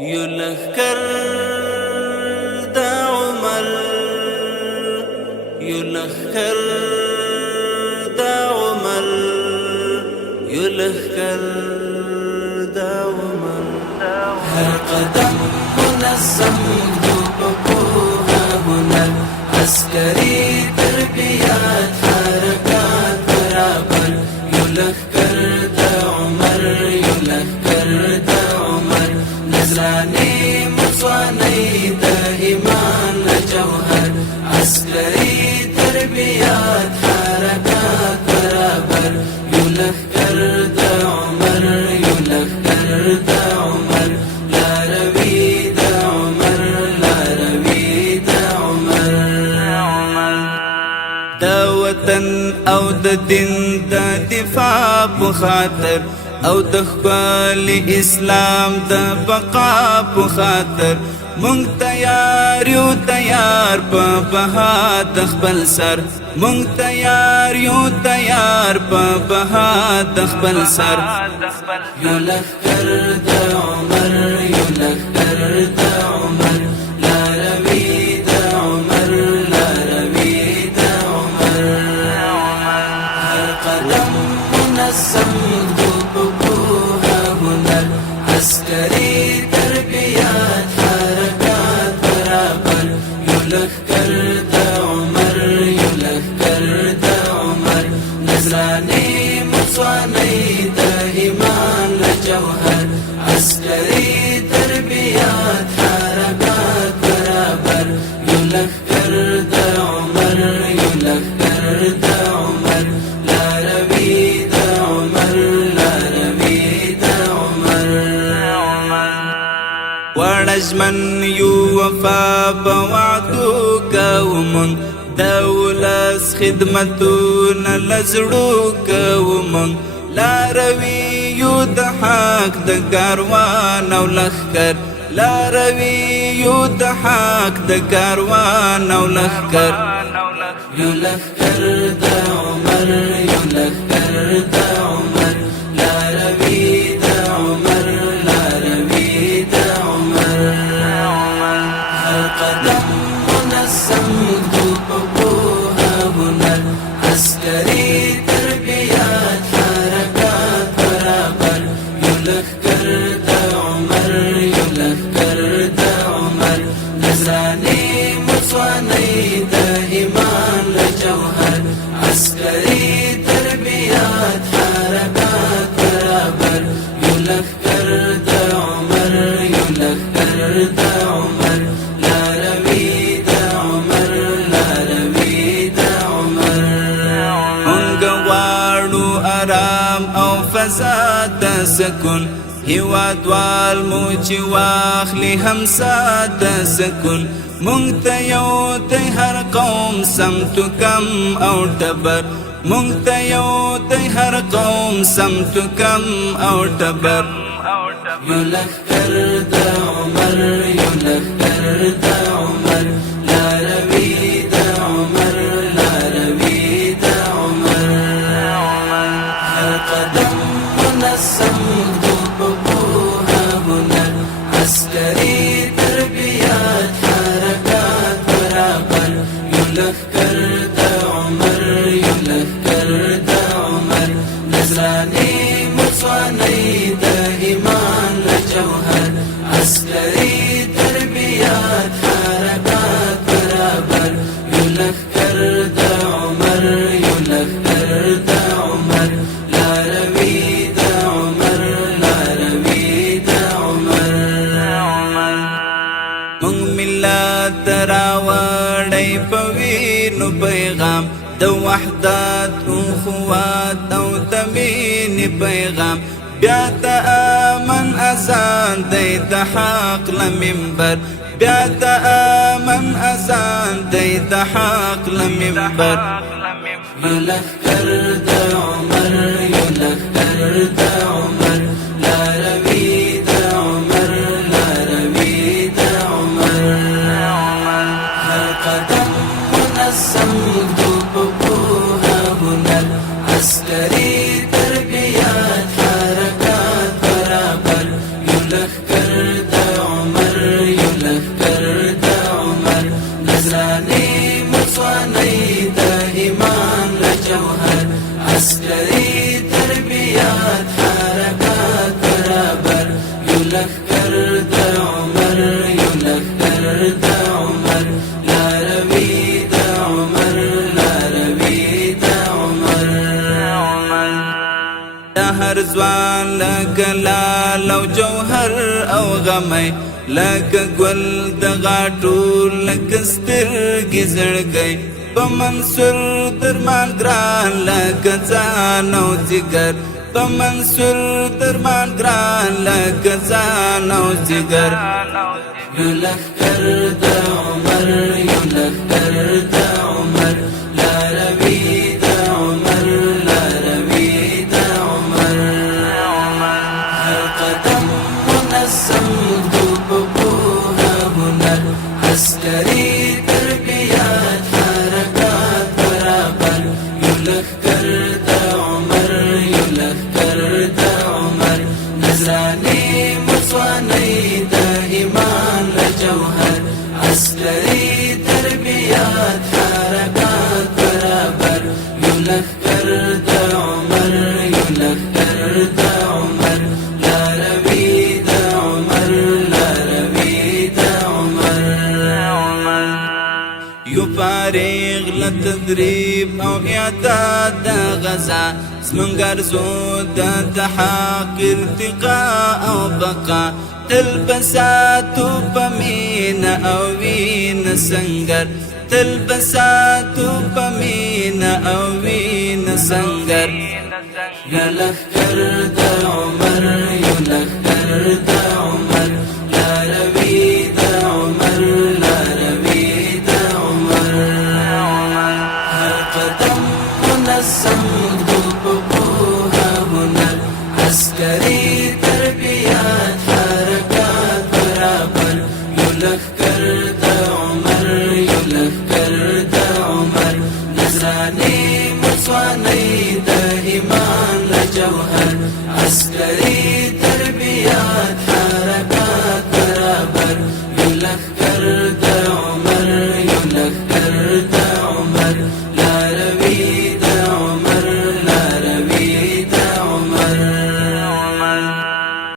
يلخر دا عمر يلخر دا عمر يلخر دا عمر هر قدم منظم دوبها هنر عسكري تربيات حركات برابر يلخر دا عمر يلخر دا عمر نزراني مصواني دا إيمان جوهر عسكري تربيات حركات برابر يلخر دا عمر يلخر دا عمر لا روي دا عمر لا روي دا عمر دا وطن او دا دين دا دفاع بخاطر او د خپل اسلام د بقا په خاطر مونږ تیار یو تیار په بها د خپل سر مونږ تیار یو تیار په بها د خپل سر یو لخر د عمر یو لخر د عمر لا روي د عمر لا روي د عمر هر قدم منظم عسكري تربيات حركات برابر يلخر دا عمر يلخر دا عمر نزراني مصواني دا إيمان جوهر عسكري تربيات حركات برابر يلخر دا عمر يلخر دا عمر لا روي دا عمر لا روي دا عمر ورجمن یو وفا بوعدو کومن دولس خدمتون لزړو کومن لا روي یو د حق د کاروان او لخر لا روي یو د حق د کاروان او لخر یو لخر د عمر یو لخر د عمر لا روي د عمر لا روي د عمر هر قدم منظم دوبها هنر عسكري تربيات حركات برابر يلخر د عمر يلخر د عمر نزراني مصواني د إيمان جوهر عسكري تربيات حركات برابر يلخر د عمر يلخر د عمر لا روي د عمر لا روي د عمر مونږ غواړو آرام او فضا د سکون هیوادوال مو چې واخلي همسا د سکون مونږ ته یو د هر قوم سمت کم او ټبر مونږ ته یو د هر قوم سمت کم او ټبر يلخر د عمر يلخر د عمر لا روي د عمر لا روي د عمر هر قدم منظم دوبها هنر عسكري تربيات حركات برابر يلخر د عمر يلخر د عمر نزراني مصواني د إيمان جوهر عسكري تربيات حركات برابر يلخر د عمر يلخر د عمر لا روي د عمر لا روي د عمر مونږ ملت راوړی په وینو پیغام د وحدت اخوات او تمین پیغام بیا د امن اذان دی د حق لمنبر بیا د امن اذان دی د حق لمنبر يلخر د عمر يلخر د عمر لا روي د عمر لا روي د عمر هر قدم منظم دوبها هنر عسكري تربيات حركات برابر يلخر د عسکری تربیات حرکات برابر یو لخکر د عمر یو لخکر د عمر لاروی د عمر لاروی د عمر د هر ځوان لکه لال او جوهر او غمی لکه ګل د غاټو لکه سترګې زړګی په منصور درمان ګران لکه ځان او ځیګر په منصور درمان ګران لکه ځان او ځیګر یو لښکر د عمر یو لښکر د عمر لاروي د عمر لاروي د عمر هر قدم منظم دو په پوهه هنر عسکري تربیات حرکات برابر یو لښکر د عمر یو لښکر د عمر نظراني مسواني د ایمان جوهر عسکري تربیات حرکات برابر یو لښکر د عمر یو لښکر د عمر لاروي د عمر لاروي د عمر یو فارغ لتدریب او اعداد د غزا زمونږ ارزو د تحقق ارتقاء او بقا تلبساتو پمین او وین سنگر تلبساتو پمین او وین سنگر یا لښکر د عمر یو لښکر د عمر لاروي د عمر لاروي د عمر هر قدم منظم دو په پوهه هنر عسکري تربیات حرکات برابر یو لښکر د عمر یو لښکر د عمر نظراني مسواني د ایمان جوهر عسکري تربیات حرکات برابر یو لښکر د